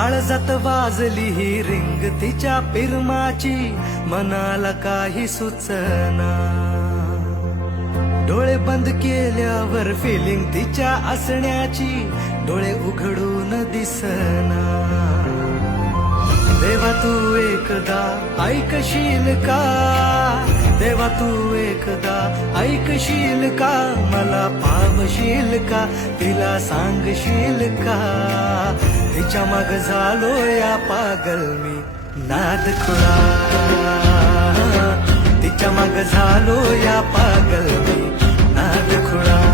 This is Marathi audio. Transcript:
काळजात वाजली ही रिंग तिच्या पिरमाची, मनाला काही सुचना. डोळे बंद केल्यावर फिलिंग तिच्या असण्याची, डोळे उघडून दिसना. देवा तू एकदा ऐकशील का, देवा तू एकदा ऐकशील का, मला पावशील का, तिला सांगशील का. तिच्या माग झालो या पागल मी नादखुळा, तिच्या माग झालो या पागल मी नादखुळा.